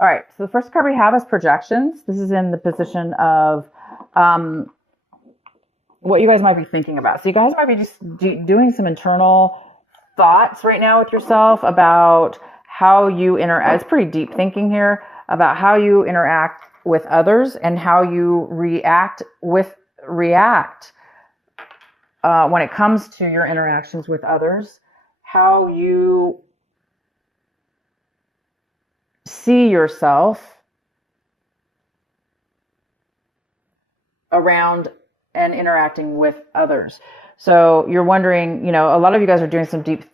All right, so the first card we have is projections. This is in the position of what you guys might be thinking about. So you guys might be just doing some internal thoughts right now with yourself about how you interact. It's pretty deep thinking here about how you interact with others and how you react when it comes to your interactions with others, how you see yourself around and interacting with others. So you're wondering, a lot of you guys are doing some deep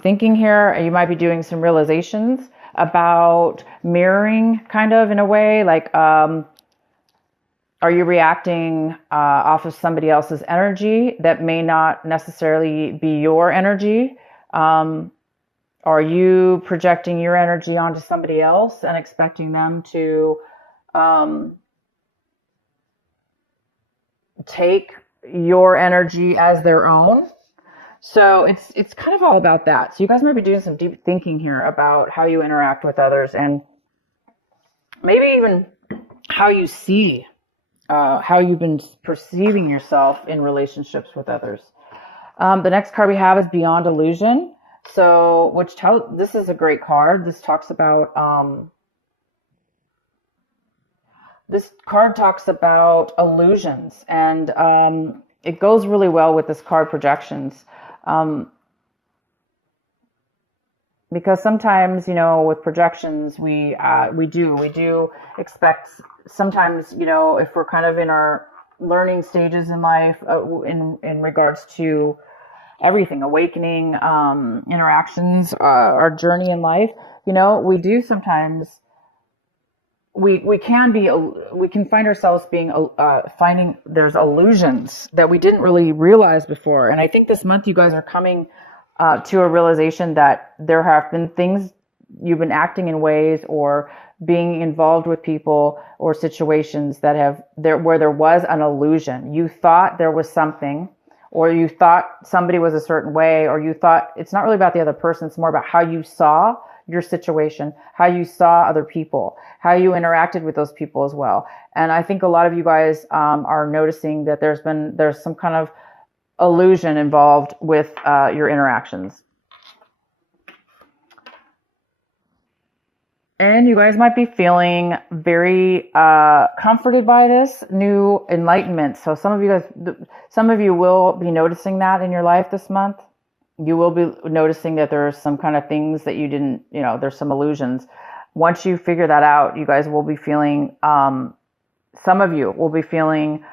thinking here, and you might be doing some realizations about mirroring, kind of in a way, like, are you reacting off of somebody else's energy that may not necessarily be your energy? Are you projecting your energy onto somebody else and expecting them to take your energy as their own? So it's kind of all about that. So you guys might be doing some deep thinking here about how you interact with others, and maybe even how you see, how you've been perceiving yourself in relationships with others. The next card we have is Beyond Illusion. So, this is a great card. This talks about, illusions, and it goes really well with this card, projections. Because sometimes, with projections, we do expect sometimes, if we're kind of in our learning stages in life, in regards to everything, awakening, interactions, our journey in life, we do sometimes, we can find ourselves finding there's illusions that we didn't really realize before. And I think this month you guys are coming to a realization that there have been things you've been acting in ways or being involved with people or situations where there was an illusion. You thought there was something, or you thought somebody was a certain way, or you thought it's not really about the other person. It's more about how you saw your situation, how you saw other people, how you interacted with those people as well. And I think a lot of you guys are noticing that there's some kind of illusion involved with your interactions. And you guys might be feeling very comforted by this new enlightenment. So some of you will be noticing that in your life this month. You will be noticing that there's some kind of things that you didn't, there's some illusions. Once you figure that out, you guys will be feeling, some of you will be feeling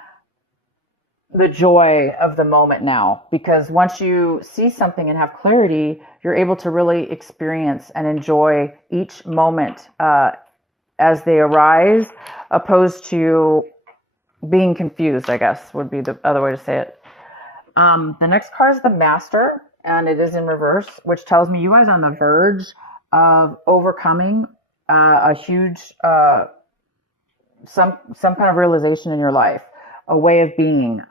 the joy of the moment now, because once you see something and have clarity, you're able to really experience and enjoy each moment as they arise, opposed to being confused, I guess would be the other way to say it. The next card is the Master, and it is in reverse, which tells me you guys are on the verge of overcoming a huge, some kind of realization in your life, a way of being.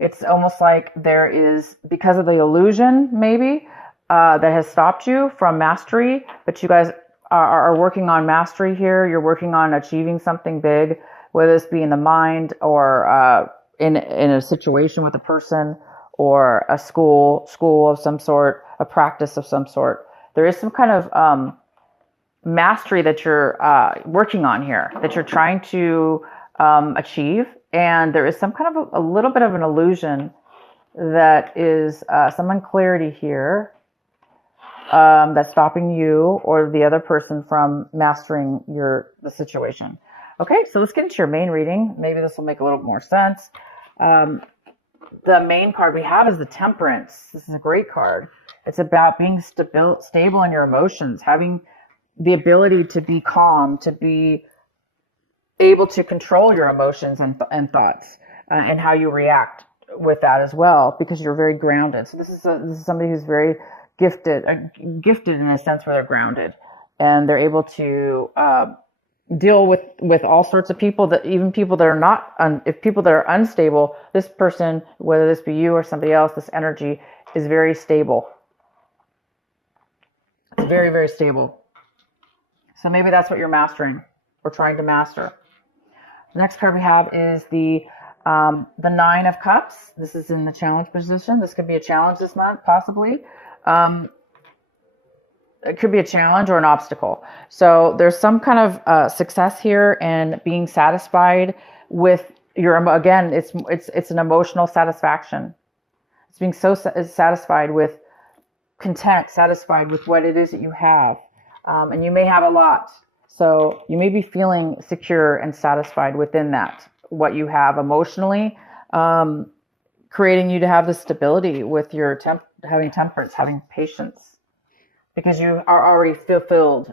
It's almost like there is, because of the illusion maybe, that has stopped you from mastery, but you guys are working on mastery here. You're working on achieving something big, whether this be in the mind or in a situation with a person, or a school of some sort, a practice of some sort. There is some kind of mastery that you're working on here, that you're trying to achieve. And there is some kind of a little bit of an illusion that is some unclarity here that's stopping you or the other person from mastering the situation. Okay, so let's get into your main reading. Maybe this will make a little more sense. The main card we have is the Temperance. This is a great card. It's about being stable in your emotions, having the ability to be calm, to be able to control your emotions and thoughts, and how you react with that as well, because you're very grounded. So this is somebody who's very gifted in a sense where they're grounded, and they're able to deal with all sorts of people, that even people that are not, if people that are unstable, this person, whether this be you or somebody else, this energy is very stable. It's very, very stable. So maybe that's what you're mastering or trying to master. The next card we have is the Nine of Cups. This is in the challenge position. This could be a challenge this month, possibly. It could be a challenge or an obstacle. So there's some kind of success here and being satisfied with your, again, it's an emotional satisfaction. It's being so satisfied with content, satisfied with what it is that you have. And you may have a lot. So you may be feeling secure and satisfied within that, what you have emotionally, creating you to have the stability with your having temperance, having patience, because you are already fulfilled.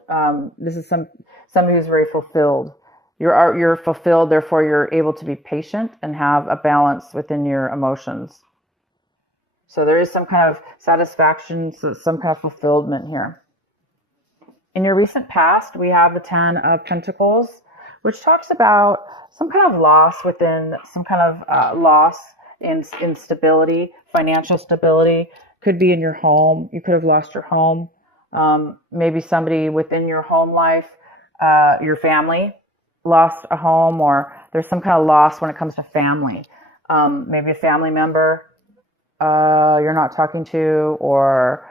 This is somebody who's very fulfilled. You're fulfilled, therefore you're able to be patient and have a balance within your emotions. So there is some kind of satisfaction, some kind of fulfillment here. In your recent past, we have the Ten of Pentacles, which talks about some kind of loss within, some kind of loss in stability, financial stability. Could be in your home. You could have lost your home. Maybe somebody within your home life, your family lost a home, or there's some kind of loss when it comes to family. Maybe a family member you're not talking to, or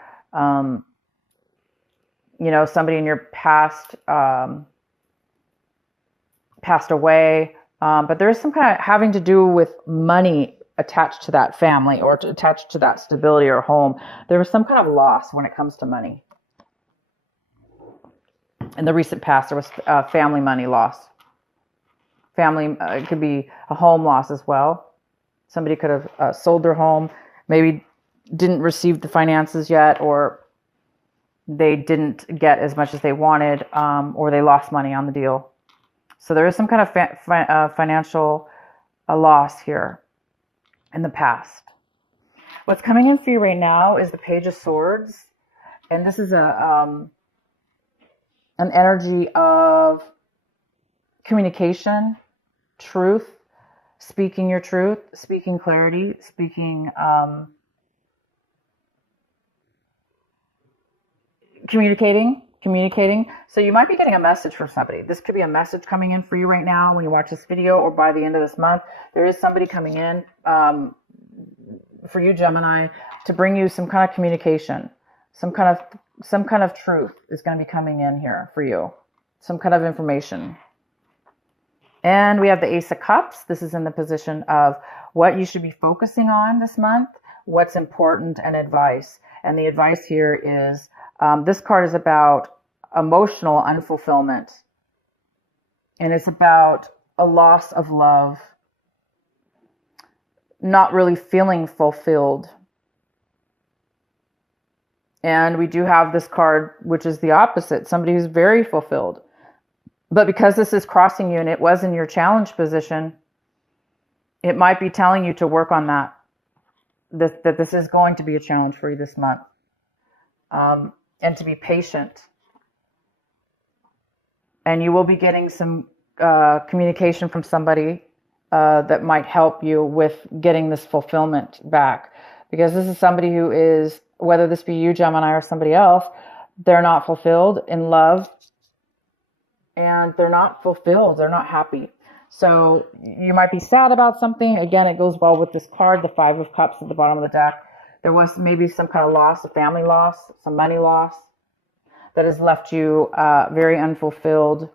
somebody in your past passed away. But there's some kind of having to do with money attached to that family or attached to that stability or home. There was some kind of loss when it comes to money. In the recent past, there was family money loss. Family, it could be a home loss as well. Somebody could have sold their home, maybe didn't receive the finances yet, or they didn't get as much as they wanted, or they lost money on the deal. So there is some kind of financial loss here in the past. What's coming in for you right now is the Page of Swords. And this is an energy of communication, truth, speaking your truth, speaking clarity, speaking communicating. So you might be getting a message from somebody. This could be a message coming in for you right now when you watch this video, or by the end of this month. There is somebody coming in for you, Gemini, to bring you some kind of communication, some kind of truth is going to be coming in here for you, some kind of information. And we have the Ace of Cups. This is in the position of what you should be focusing on this month, what's important, and advice. And the advice here is, this card is about emotional unfulfillment. And it's about a loss of love, not really feeling fulfilled. And we do have this card, which is the opposite, somebody who's very fulfilled. But because this is crossing you and it was in your challenge position, it might be telling you to work on that. That this is going to be a challenge for you this month. And to be patient. And you will be getting some communication from somebody that might help you with getting this fulfillment back. Because this is somebody who is, whether this be you, Gemini, or somebody else, they're not fulfilled in love. And they're not fulfilled. They're not happy. So you might be sad about something. Again, it goes well with this card, the Five of Cups at the bottom of the deck. There was maybe some kind of loss, a family loss, some money loss that has left you very unfulfilled,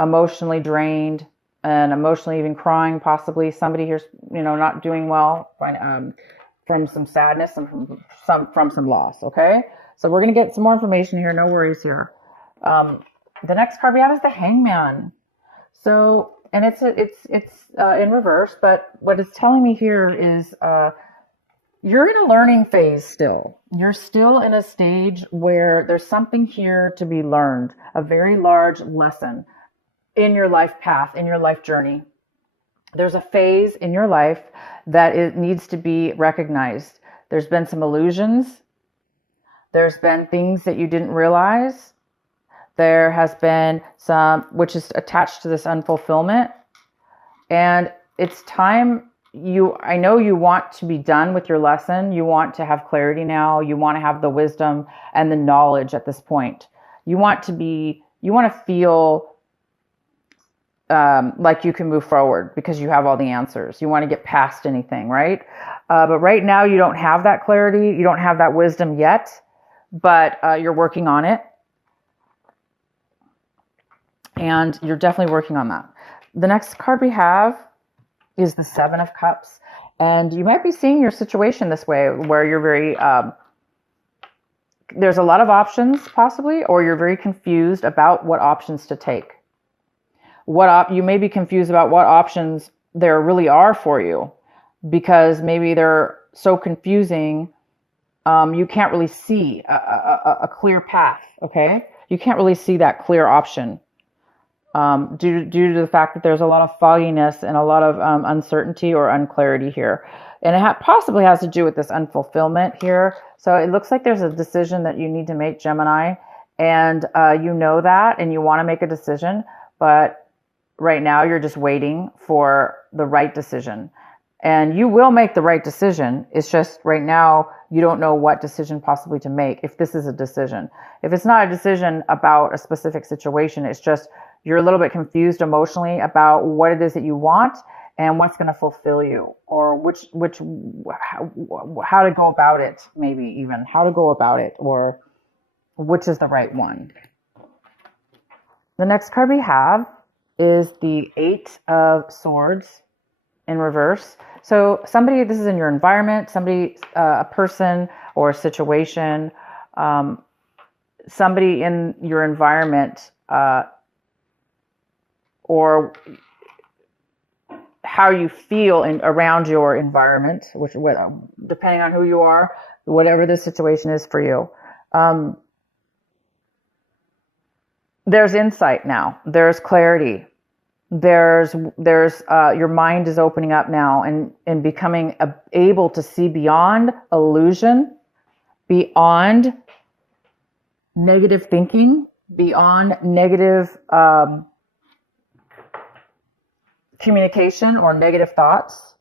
emotionally drained, and emotionally even crying, possibly. Somebody here's, not doing well from some sadness and from some loss, okay? So we're going to get some more information here. No worries here. The next card we have is the Hangman. So, and it's in reverse, but what it's telling me here is you're in a learning phase still. You're still in a stage where there's something here to be learned, a very large lesson in your life path, in your life journey. There's a phase in your life that it needs to be recognized. There's been some illusions. There's been things that you didn't realize. There has been some, which is attached to this unfulfillment. And it's time, I know you want to be done with your lesson. You want to have clarity now. You want to have the wisdom and the knowledge at this point. You want to be You want to feel like you can move forward because you have all the answers. You want to get past anything, right? But right now you don't have that clarity. You don't have that wisdom yet, but you're working on it. And you're definitely working on that. The next card we have is the Seven of Cups. And you might be seeing your situation this way, where you're very, there's a lot of options possibly, or you're very confused about what options to take. You may be confused about what options there really are for you, because maybe they're so confusing, you can't really see a clear path, okay? You can't really see that clear option. Due to the fact that there's a lot of fogginess and a lot of uncertainty or unclarity here. And it possibly has to do with this unfulfillment here. So it looks like there's a decision that you need to make, Gemini, and you know that, and you want to make a decision, but right now you're just waiting for the right decision. And you will make the right decision. It's just right now you don't know what decision possibly to make, if this is a decision. If it's not a decision about a specific situation, it's just you're a little bit confused emotionally about what it is that you want and what's going to fulfill you, or how to go about it, maybe even how to go about it, or which is the right one. The next card we have is the Eight of Swords in reverse. So this is in your environment, a person or a situation, somebody in your environment, or how you feel around your environment, depending on who you are, whatever the situation is for you. There's insight now. There's clarity. There's your mind is opening up now and becoming able to see beyond illusion, beyond negative thinking, beyond negative communication or negative thoughts.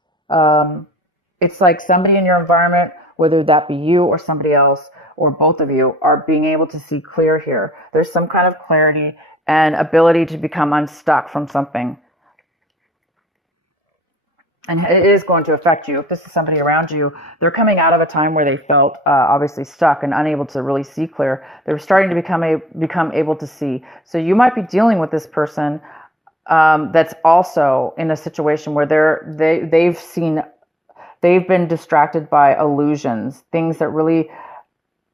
It's like somebody in your environment, whether that be you or somebody else or both of you, are being able to see clear here. There's some kind of clarity and ability to become unstuck from something. And it is going to affect you. If this is somebody around you, they're coming out of a time where they felt obviously stuck and unable to really see clear. They're starting to become able to see. So you might be dealing with this person that's also in a situation where they've been distracted by illusions, things that really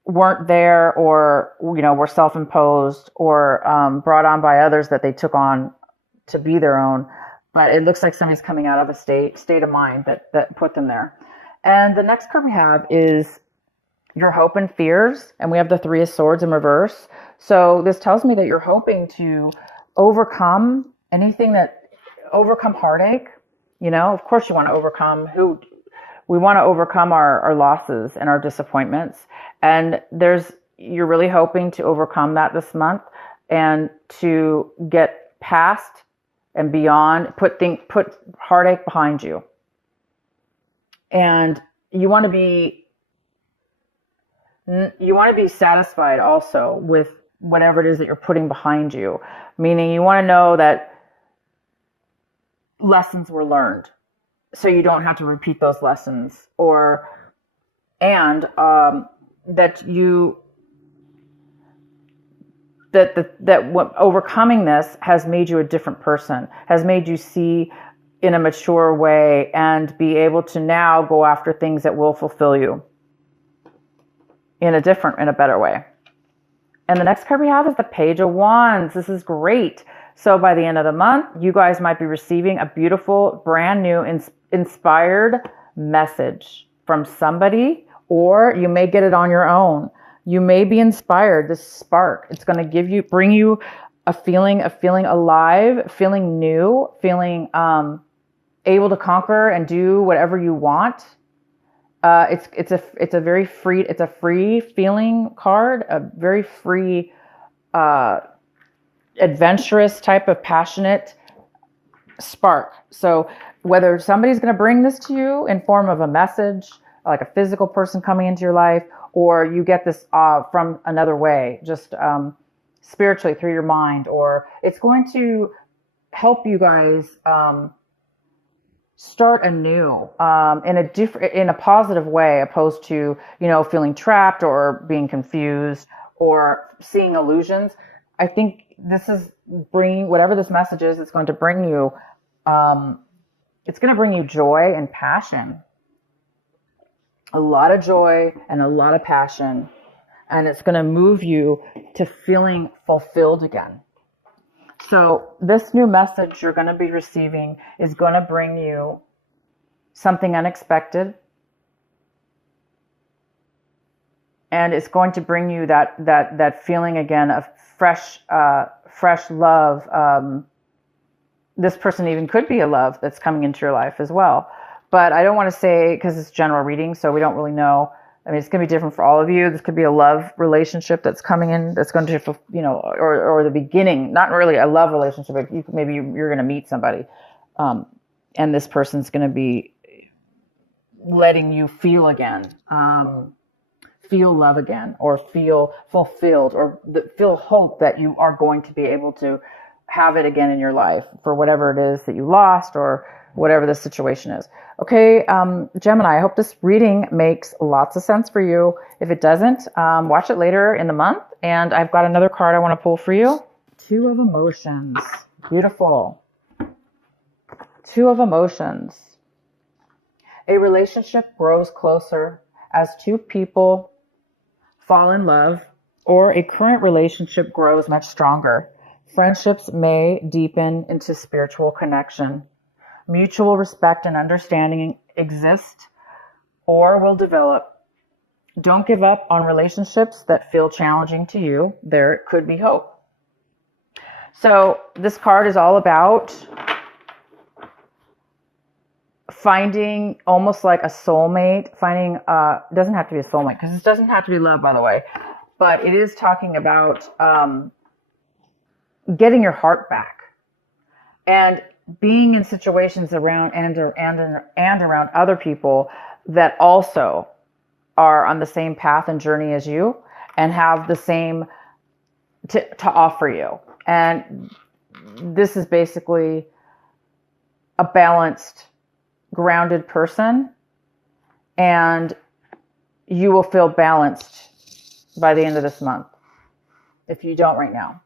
weren't there, or were self-imposed or brought on by others that they took on to be their own. But it looks like somebody's coming out of a state of mind that put them there. And the next card we have is your hope and fears, and we have the Three of Swords in reverse. So this tells me that you're hoping to overcome heartache. Of course you want to overcome we want to overcome our losses and our disappointments. And you're really hoping to overcome that this month and to get past and beyond, put heartache behind you. And you want to be satisfied also with whatever it is that you're putting behind you. Meaning you want to know that lessons were learned, so you don't have to repeat those lessons, that overcoming this has made you a different person, has made you see in a mature way and be able to now go after things that will fulfill you in a better way. And the next card we have is the Page of Wands. This is great. So by the end of the month, you guys might be receiving a beautiful, brand new, inspired message from somebody, or you may get it on your own. You may be inspired, this spark. It's going to bring you a feeling alive, feeling new, feeling able to conquer and do whatever you want. It's a very free, it's a free feeling card, a very free, adventurous type of passionate spark. So whether somebody's going to bring this to you in form of a message, like a physical person coming into your life, or you get this from another way, just spiritually through your mind, or it's going to help you guys start anew in a positive way, opposed to, feeling trapped or being confused or seeing illusions. I think this is bringing, whatever this message is, it's going to bring you, it's going to bring you joy and passion. A lot of joy and a lot of passion. And it's going to move you to feeling fulfilled again. So this new message you're going to be receiving is going to bring you something unexpected. And it's going to bring you that feeling again of fresh love. This person even could be a love that's coming into your life as well. But I don't want to say, because it's general reading, so we don't really know. I mean, it's going to be different for all of you. This could be a love relationship that's coming in, that's going to, or the beginning, not really a love relationship, but maybe you're going to meet somebody. And this person's going to be letting you feel again, feel love again, or feel fulfilled, or feel hope that you are going to be able to have it again in your life for whatever it is that you lost, or whatever the situation is. Okay, Gemini, I hope this reading makes lots of sense for you. If it doesn't, watch it later in the month. And I've got another card I want to pull for you. Two of Emotions. Beautiful. Two of Emotions. A relationship grows closer as two people fall in love, or a current relationship grows much stronger. Friendships may deepen into spiritual connection. Mutual respect and understanding exist or will develop. Don't give up on relationships that feel challenging to you. There could be hope. So this card is all about finding almost like a soulmate, it doesn't have to be a soulmate, because this doesn't have to be love, by the way, but it is talking about getting your heart back and being in situations around and around other people that also are on the same path and journey as you and have the same to offer you. And this is basically a balanced, grounded person, and you will feel balanced by the end of this month if you don't right now.